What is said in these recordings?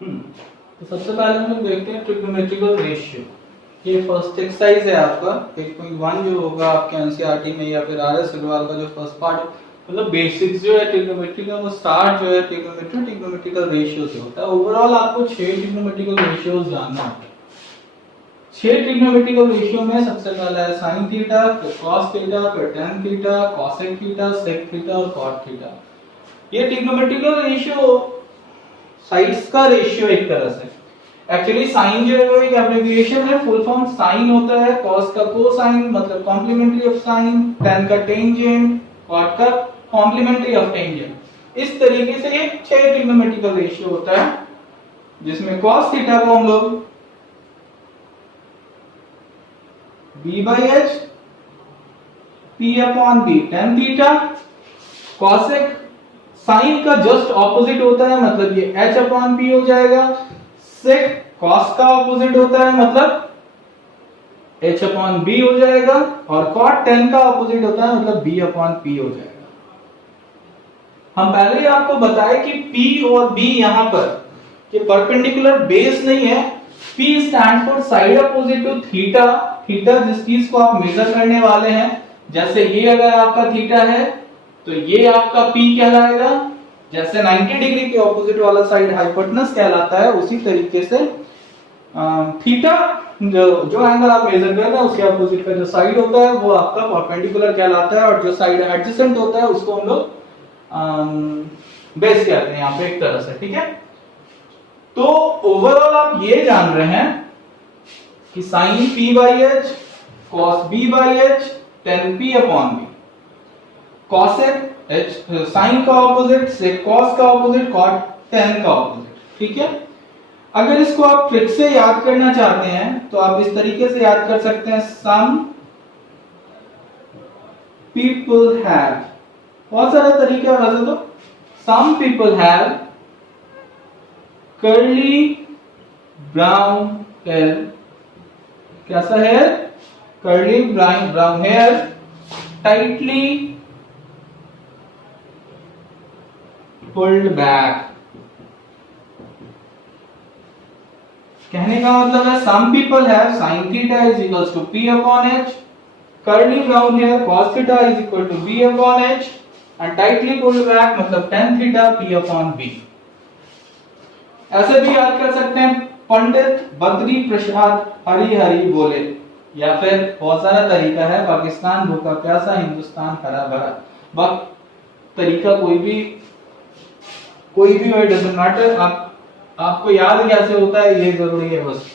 तो सबसे पहले हम लोग देखते हैं ट्रिग्नोमेट्रिकल रेशियो। ये फर्स्ट एक्सरसाइज है आपका 1.1 जो होगा आपके एनसीईआरटी में या फिर आरएस अग्रवाल का जो फर्स्ट पार्ट, मतलब बेसिक्स जो है ट्रिग्नोमेट्री का, वो स्टार्ट जो है ट्रिग्नोमेट्रिकल रेशियो से होता है। ओवरऑल आपको 6 ट्रिग्नोमेट्रिकल रेशियोज जानना होता है। 6 ट्रिग्नोमेट्रिकल रेशियो में सबसे पहला है साइन थीटा, फिर कॉस थीटा, फिर tan theta, cosec theta, sec theta और कॉट थीटा। ये ट्रिग्नोमेट्रिकल रेशियो साइड्स का रेशियो एक तरह से। एक्चुअली साइन जो है वो एक एब्रिविएशन है, फुल फॉर्म साइन होता है, कॉस का कोसाइन मतलब कॉम्प्लीमेंट्री ऑफ साइन, टेन का टेंजेंट, कॉट का कॉम्प्लीमेंट्री ऑफ टेंजेंट। इस तरीके से एक 6 ट्रिग्नोमेट्रिकल रेशियो होता है, जिसमें कॉस थीटा को हम लोग b/h p/b tan theta, cosec sine का जस्ट ऑपोजिट होता है मतलब ये h/p हो जाएगा, सेक कॉस का ऑपोजिट होता है मतलब h/b हो जाएगा, और कॉट टेन का ऑपोजिट होता है मतलब b/p हो जाएगा। हम पहले ही आपको बताए कि p और b यहां पर ये परपेंडिकुलर बेस नहीं है। p stand for side opposite to theta. Theta जिस चीज को आप मेजर करने वाले हैं, जैसे ये अगर आपका थीटा है तो ये आपका p कहलाएगा। जैसे 90 डिग्री के ऑपोजिट वाला साइड हाइपोटेनस कहलाता है, उसी तरीके से थीटा जो एंगल आप मेजर कर रहे हैं उसके अपोजिट का जो साइड होता है वो आपका परपेंडिकुलर कहलाता है, और जो साइड एडजेसेंट होता है उसको हम लोग बेस कहते हैं यहाँ पे एक तरह से। ठीक है, तो ओवरऑल आप ये जान रहे हैं कि sine p/h, cos b/h, tan p/b, cosec sine का ऑपोजिट, सेक कॉस का ऑपोजिट, कॉट टेन का ऑपोजिट। ठीक है, अगर इसको आप ट्रिक से याद करना चाहते हैं तो आप इस तरीके से याद कर सकते हैं, सम पीपल हैव, बहुत सारे तरीके हैं वैसे तो। Some people have curly brown hair, कैसा hair? Curly brown hair, tightly pulled back. कहने का मतलब है some people have sin theta is equals to p/h, curly brown hair cos theta is equal to b/h, and tightly pulled back मतलब tan theta p/b। ऐसे भी याद कर सकते हैं, पंडित बद्री प्रसाद हरी हरी बोले, या फिर बहुत सारा तरीका है, पाकिस्तान भूखा प्यासा हिंदुस्तान हरा भरा। तरीका कोई भी इट डजंट मैटर, आपको याद कैसे होता है ये जरूरी है बस।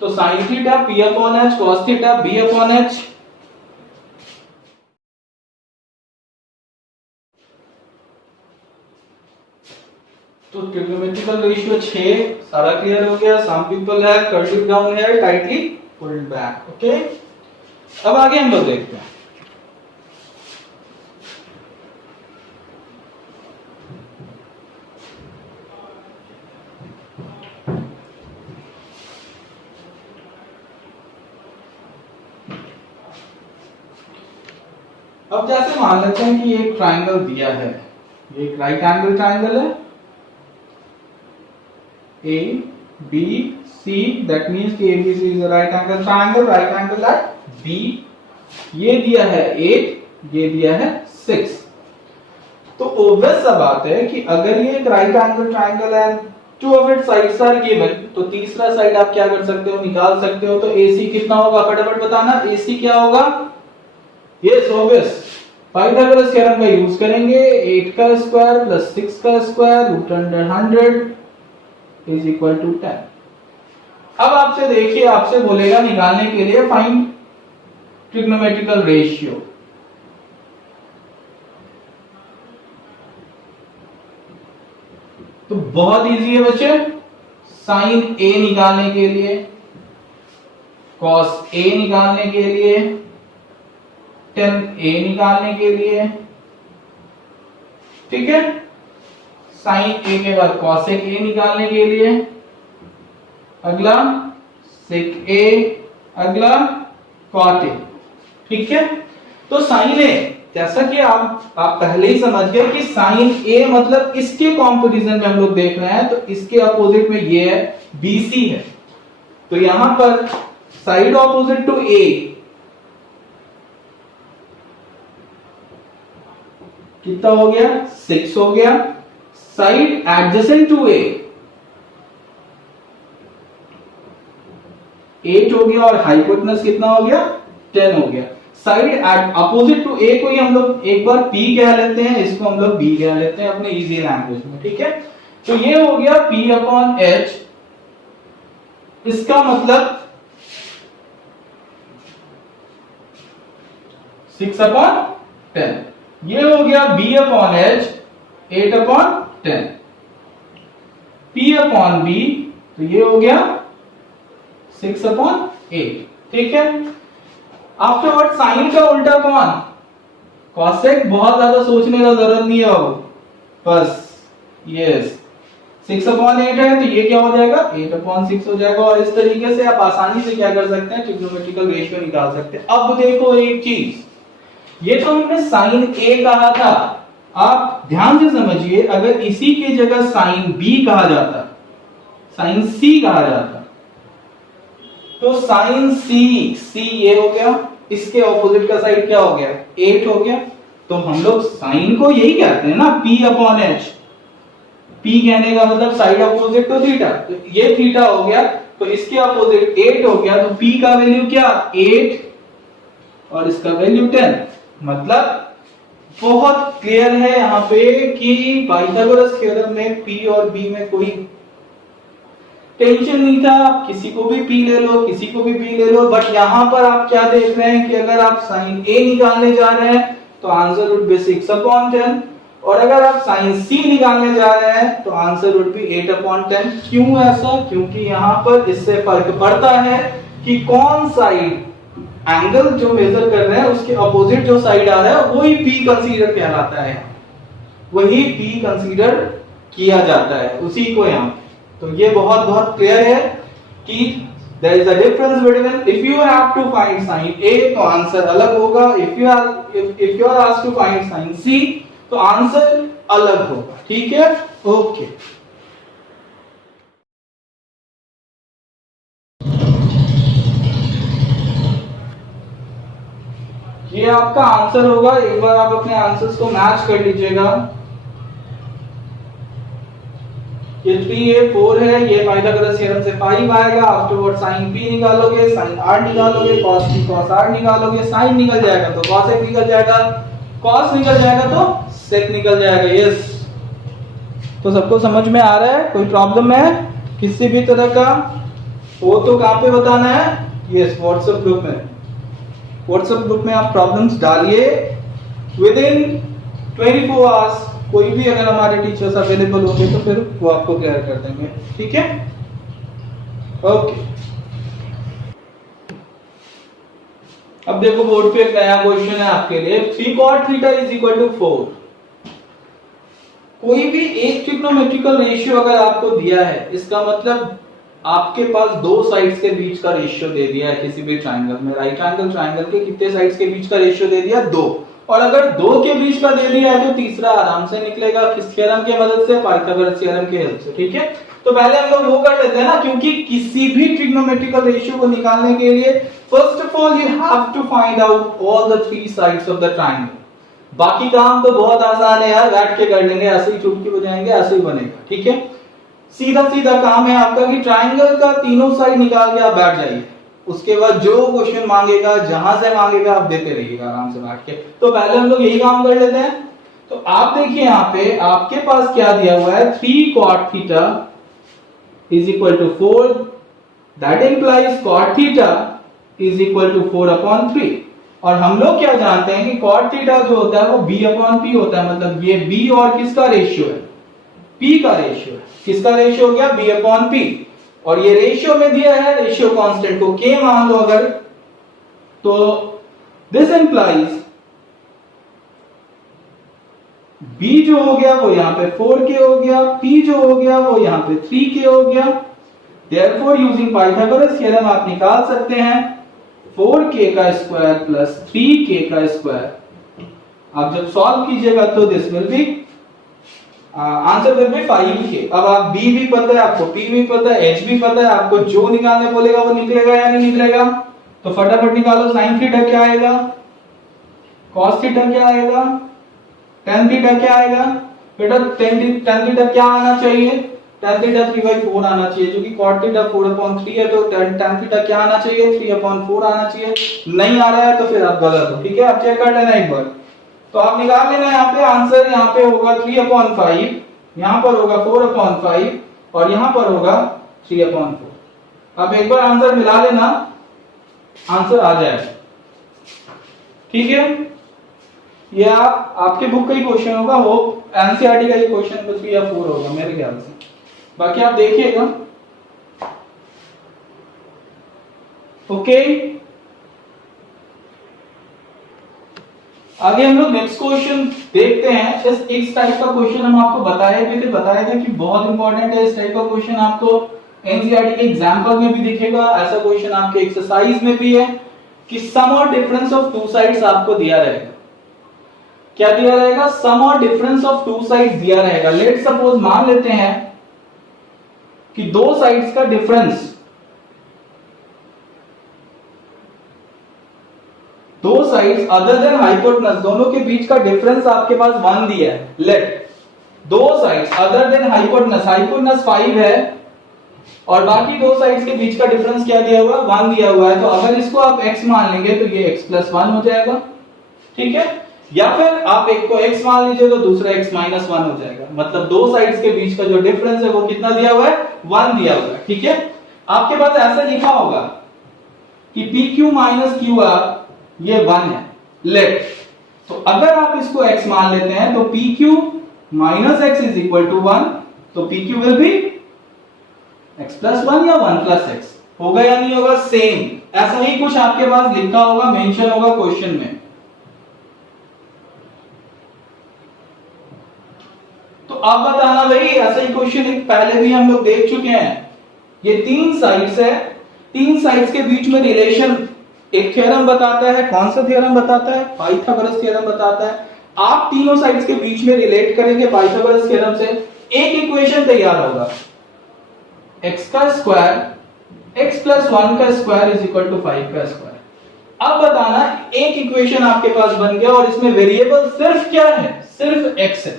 तो sin theta p/h, cos theta b/h, तो ट्रिग्नोमेट्रिकल रेशियो 6 सारा क्लियर हो गया। सम पीपल है curly brown hair, tightly pulled back. Okay, अब आगे हम लोग देखते हैं। अब जैसे मान लेते हैं कि एक ट्राइंगल दिया है, ये एक राइट एंगल ट्राइंगल है, A B C, that means कि ABC is a right angle triangle, right angle at B। ये दिया है 8, ये दिया है 6। तो ऑब्वियस सा बात है कि अगर ये एक राइट एंगल ट्राइंगल है, two of its sides are given, तो तीसरा साइड आप क्या कर सकते हो, निकाल सकते हो। तो AC कितना होगा, फटाफट बताना। AC क्या होगा? यस ऑब्वियस, पाइथागोरस थ्योरम का यूज करेंगे। 8 का स्क्वायर प्लस 6 का square root under 100 is equal to 10। अब आपसे देखिए, आपसे बोलेगा निकालने के लिए फाइंड ट्रिग्नोमेट्रिकल रेशियो। तो बहुत इजी है बच्चे, साइन A निकालने के लिए, कॉस A निकालने के लिए, tan A निकालने के लिए, ठीक है, साइन A के बाद कॉसेक A निकालने के लिए, अगला सेक A, अगला कॉट A। ठीक है, तो साइन A जैसा कि आप पहले ही समझ गए कि साइन ए मतलब इसके कंपैरिजन में हम लोग देख रहे हैं, तो इसके अपोजिट में ये है, बीसी है। तो यहां पर साइड ऑपोजिट टू ए कितना हो गया, 6 हो गया। साइड एडजेसेंट टू ए 8 हो गया और हाइपोटेनस कितना हो गया, 10 हो गया। साइड अपोजिट टू ए को ही हम लोग एक बार P कह लेते हैं, इसको हम लोग B कह लेते हैं अपने इजी लैंग्वेज में, ठीक है। तो ये हो गया P अपॉन H, इसका मतलब 6 अपॉन 10। ये हो गया B upon H 8 upon 10, P upon B, तो ये हो गया 6 अपॉन 8, ठीक है। आफ्टरवर्ड साइन का उल्टा कौन, कॉसेक। बहुत ज्यादा सोचने का जरूरत नहीं है, बस यस 6 अपॉन 8 है, तो ये क्या हो जाएगा, 8 अपॉन 6 हो जाएगा। और इस तरीके से आप आसानी से क्या कर सकते हैं, ट्रिग्नोमेट्रिकल रेशियो निकाल सकते हैं। अब देखो एक चीज, ये तो हमने साइन ए कहा था, आप ध्यान से समझिए, अगर इसी की जगह साइन बी कहा जाता, साइन सी कहा जाता, तो साइन सी ये हो गया, इसके ऑपोजिट का साइड क्या हो गया, 8 हो गया। तो हम लोग साइन को यही कहते हैं ना, P अपॉन H। P कहने का मतलब साइड ऑपोजिट टू थीटा, तो ये थीटा हो गया, तो इसके ऑपोजिट 8 हो गया, तो P का वैल्यू क्या, 8 और इसका वैल्यू 10। मतलब बहुत क्लियर है यहाँ पे कि पाइथागोरस थ्योरम में P और B में कोई टेंशन नहीं था, किसी को भी P ले लो, किसी को भी B ले लो। बट यहां पर आप क्या देख रहे हैं कि अगर आप साइन A निकालने जा रहे हैं तो आंसर वुड बी 6 अपॉन 10, और अगर आप साइन C निकालने जा रहे हैं तो आंसर वुड बी 8 अपॉन 10। क्यों ऐसा, क्योंकि यहां पर इससे फर्क पड़ता है कि कौन साइड, एंगल जो मेजर कर रहे हैं उसके अपोजिट जो साइड आ रहा है वही P कंसीडर कहलाता है, वही P कंसीडर किया जाता है, उसी को यहाँ। तो ये बहुत बहुत क्लियर है कि there is a difference between, if you have to find sin A तो आंसर अलग होगा, if you are asked to find sin C तो आंसर अलग होगा, ठीक है, ओके। ये आपका आंसर होगा, एक बार आप अपने आंसर्स को मैच कर लीजिएगा। ये 3 4 है, ये पाइथागोरस थ्योरम से 5 आएगा। आफ्टरवर्ड sin p निकालोगे, sin r निकालोगे, cos p cos r निकालोगे, sin निकल जाएगा तो cos एक निकल जाएगा, cos निकल जाएगा तो sec निकल जाएगा। यस, तो सबको समझ में आ रहा है, कोई प्रॉब्लम है किसी भी तरह का हो तो कहां पे बताना है, यस व्हाट्सएप ग्रुप में। व्हाट्सएप ग्रुप में आप प्रॉब्लम्स डालिए, विद इन 24 आवर्स कोई भी अगर हमारे टीचर्स अवेलेबल होंगे तो फिर वो आपको क्लियर कर देंगे, ठीक है, ओके। अब देखो बोर्ड पे एक नया क्वेश्चन है आपके लिए, 3 cot theta is equal to 4। कोई भी एक ट्रिग्नोमेट्रिकल रेशियो अगर आपको दिया है, इसका मतलब आपके पास दो साइड्स के बीच का रेशियो दे दिया है किसी भी ट्रायंगल में। राइट एंगल ट्रायंगल के कितने साइड्स के बीच का रेशियो दे दिया, 2। और अगर 2 के बीच का दे दिया है तो तीसरा आराम से निकलेगा, किस थ्योरम की मदद से, पाइथागोरस थ्योरम की हेल्प से, ठीक है। तो पहले हम लोग वो कर लेते हैं ना, क्योंकि किसी भी ट्रिग्नोमेट्रिकल रेशियो को निकालने के लिए first of all you have to find out all the 3 sides of the triangle. बाकी काम तो बहुत आसान है यार, बैठ के कर लेंगे, ऐसे ही चुटकी बजाएंगे, ऐसे ही बनेगा, ठीक है। सीधा सीधा काम है आपका कि ट्रायंगल का तीनों साइड निकाल के आप बैठ जाइए, उसके बाद जो क्वेश्चन मांगेगा, जहां से मांगेगा आप देते रहिएगा आराम से बैठ के। तो पहले हम लोग यही काम कर लेते हैं। तो आप देखिए यहाँ पे आपके पास क्या दिया हुआ है, 3 cot theta is equal to 4, that implies cot theta is equal to 4 upon 3। और हम लोग क्या जानते हैं कि cot थीटा जो होता है वो b अपॉन p होता है, मतलब ये b और किसका रेशियो है, p का रेशियो है। किसका रेशियो हो गया, b अपॉन p। और ये रेशियो में दिया है, रेशियो कांस्टेंट को k मान लो अगर, तो दिस इंप्लाइज b जो हो गया वो यहां पे 4k हो गया, p जो हो गया वो यहां पे 3k हो गया। देयरफॉर यूजिंग पाइथागोरस थ्योरम आप निकाल सकते हैं 4k का स्क्वायर प्लस 3k का स्क्वायर आप जब सॉल्व कीजिएगा तो this will be answer will be 5k। अब आप b भी पता है आपको, p भी पता है, h भी पता है आपको, जो निकालने बोलेगा वो निकलेगा या नहीं निकलेगा? तो फटाफट निकालो। sin थीटा क्या आएगा, cos थीटा क्या आएगा, tan थीटा क्या आएगा? बेटा tan थीटा क्या आना चाहिए? tan थीटा 3/4 आना चाहिए, जो कि cot थीटा 4/3 है, तो tan थीटा क्या आना चाहिए? 3/4 आना चाहिए। नहीं आ रहा है तो फिर आप गलत हो, ठीक है? आप चेक कर लेना एक बार। तो आप निकाल लेना यहाँ पे आंसर, यहाँ पे होगा 3/5, यहाँ पर होगा 4/5 और यहाँ पर होगा 3/4। आप एक बार आंसर मिला लेना, आंसर आ जाएगा, ठीक है? ये आपके बुक का ही क्वेश्चन होगा, वो एनसीईआरटी का ही क्वेश्चन 3 या 4 होगा मेरे ख्याल से। बाकी आप देखिएगा, ओके? आगे हम लोग नेक्स्ट क्वेश्चन देखते हैं। इस टाइप का क्वेश्चन हम आपको बताए थे कि बहुत इंपॉर्टेंट है। इस टाइप का क्वेश्चन आपको एनसीईआरटी के एग्जांपल में भी दिखेगा, ऐसा क्वेश्चन आपके एक्सरसाइज में भी है कि सम और डिफरेंस ऑफ टू साइड्स आपको दिया रहेगा। क्या दिया रहेगा? सम और डिफरेंस ऑफ टू साइड्स दिया रहेगा। लेट सपोज मान लेते हैं कि दो साइड्स का डिफरेंस, दो साइड्स अदर देन हाइपोटेनस, दोनों के बीच का डिफरेंस आपके पास 1 दिया है। लेट दो sides other than hypotenuse, hypotenuse 5 है और बाकी दो साइड्स के बीच का डिफरेंस क्या दिया हुआ है? 1 दिया हुआ है। तो अगर इसको आप x मान लेंगे तो ये x + 1 हो जाएगा, ठीक है? या फिर आप एक को x मान लीजिए तो दूसरा x - 1 हो जाएगा। मतलब दो साइड्स के बीच का जो डिफरेंस है वो कितना दिया हुआ है? 1 दिया हुआ है, ठीक है? आपके पास ऐसा लिखा होगा कि PQ - QR ये 1 है। लेट, तो अगर आप इसको x मान लेते हैं तो PQ - x = 1, तो PQ विल बी x + 1 या 1 + x होगा या नहीं होगा? सेम ऐसा ही कुछ आपके पास लिखा होगा, मेंशन होगा क्वेश्चन में। तो आप बताना भाई, ऐसा ही क्वेश्चन पहले भी हम लोग देख चुके हैं। ये 3 साइड्स है, 3 साइड्स के बीच में रिलेशन एक थ्योरम बताता है। कौन सा थ्योरम बताता है? पाइथागोरस थ्योरम बताता है। आप तीनों साइड्स के बीच में रिलेट करेंगे पाइथागोरस थ्योरम से, एक इक्वेशन तैयार होगा, x का स्क्वायर x + 1 का स्क्वायर = 5 का स्क्वायर। अब बताना, एक इक्वेशन आपके पास बन गया और इसमें वेरिएबल सिर्फ क्या है? सिर्फ x है।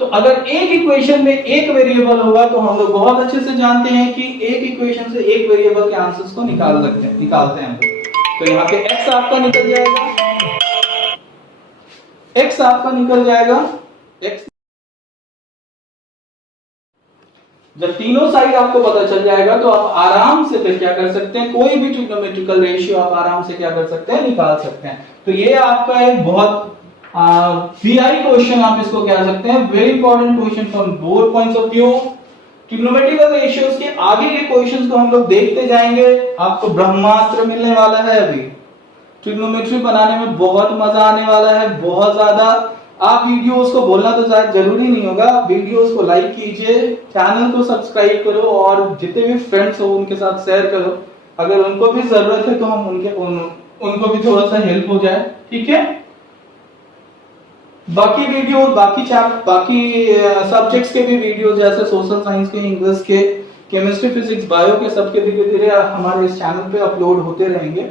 तो अगर एक इक्वेशन में एक वेरिएबल होगा तो हम लोग बहुत अच्छे से जानते हैं कि एक इक्वेशन से एक वेरिएबल के आंसर्स को निकालते हैं हम लोग। तो यहाँ पे x आपका निकल जाएगा, x आपका निकल जाएगा, x जब तीनों साइड आपको पता चल जाएगा तो आप आराम से फिर क्या कर सकते हैं? कोई भी ट्रिग्नोमेट्रिकल रेशियो आप आराम से क्या कर सकते हैं? निकाल सकते हैं। तो ये आपका एक बहुत वीआई क्वेश्चन आप इसको कह सकते हैं, very important question from both points of view. Trigonometrical ratios के आगे के क्वेश्चंस को हम लोग देखते जाएंगे। आपको ब्रह्मास्त्र मिलने वाला है। अभी ट्रिग्नोमेट्री बनाने में बहुत मजा आने वाला है, बहुत ज्यादा। आप वीडियोस को बोलना तो शायद जरूरी नहीं होगा, वीडियोस को लाइक कीजिए, चैनल को सब्सक्राइब करो और जितने भी फ्रेंड्स हो उनके साथ शेयर करो। अगर उनको भी जरूरत है तो हम उनको भी थोड़ा सा हेल्प हो जाए, ठीक है? बाकी वीडियो, बाकी सब्जेक्ट्स के भी वीडियो जैसे सोशल साइंस के, इंग्लिश के, केमिस्ट्री, फिजिक्स, बायो के, सबके धीरे धीरे हमारे इस चैनल पे अपलोड होते रहेंगे।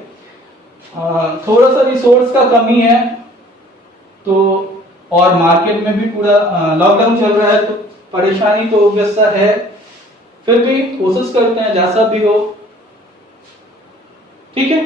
थोड़ा सा रिसोर्स का कमी है तो, और मार्केट में भी पूरा लॉकडाउन चल रहा है तो परेशानी तो वैसा है, फिर भी कोशिश करते हैं जैसा भी हो, ठीक है?